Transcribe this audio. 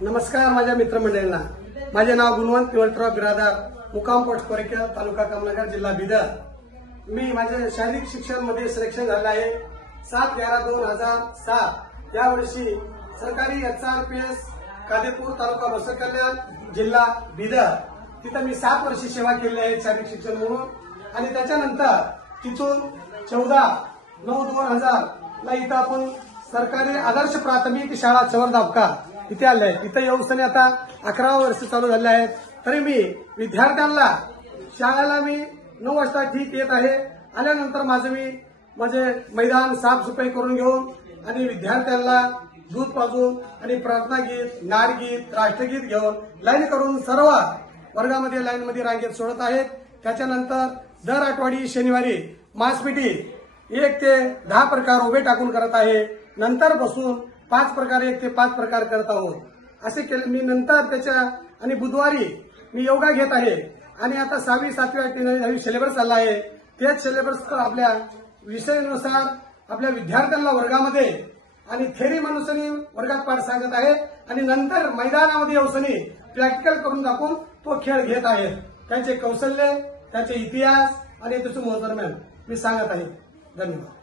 नमस्कार माझ्या मित्रमंडळींना, माझे नाव गुणवंत पिवळतराव बिरादार, मुक्काम पोस्ट कोरेकर, तालुका कमलागर, जिल्हा बिदर। मी माझे शारीरिक शिक्षण मध्ये सिलेक्शन झाले आहे। 7/11/2007 या वर्षी सरकारी HRPS कादेपूर, तालुका बसकल्याण, जिल्हा बिदर, तिथे मी 7 वर्षे सेवा केली आहे शारीरिक शिक्षण म्हणून। आणि त्याच्यानंतर तिथून 14/9/2000 ला इथं आपण सरकारी आदर्श प्राथमिक शाळा चवरदाबका इथे आले आहे। इथे येऊन आता 11 वर्ष चालू झाले आहेत। तरी मी विद्यार्थ्यांना शाळेला मी 9 वाजता ठीक येत आहे। आल्यानंतर माझे मैदान साफसफाई करून घेऊन आणि विद्यार्थ्यांना दूध पाजून आणि प्रार्थना गीत, नाडगीत, राष्ट्रगीत घेऊन लाईन करून सर्व वर्गामध्ये लाईनमध्ये रांगेत सोडत आहेत। त्याच्यानंतर दर आठवडी शनिवारी मासपिटी 1 ते 10 प्रकार उभे टाकून करत आहे। नंतर बसून 5 प्रकार 1 ते 5 प्रकार करत आहोत। असे केले मी नंतर त्याच्या आणि बुधवारी मी योगा घेत आहे। आणि आता 6वी 7वी 8वी 9वी सिलेबस चालला आहे। तेच सिलेबस आपल्या विषयानुसार आपल्या विद्यार्थ्यांना वर्गामध्ये आणि थेरी मनुष्यानी वर्गात पाठ सांगत आहे आणि नंतर मैदानामध्ये येऊसनी प्रॅक्टिकल करून दाखवून तो खेळ घेत आहे। त्याचे कौशल्य, त्याचे इतिहास आणि त्याचे महत्त्व मी सांगत आहे। धन्यवाद।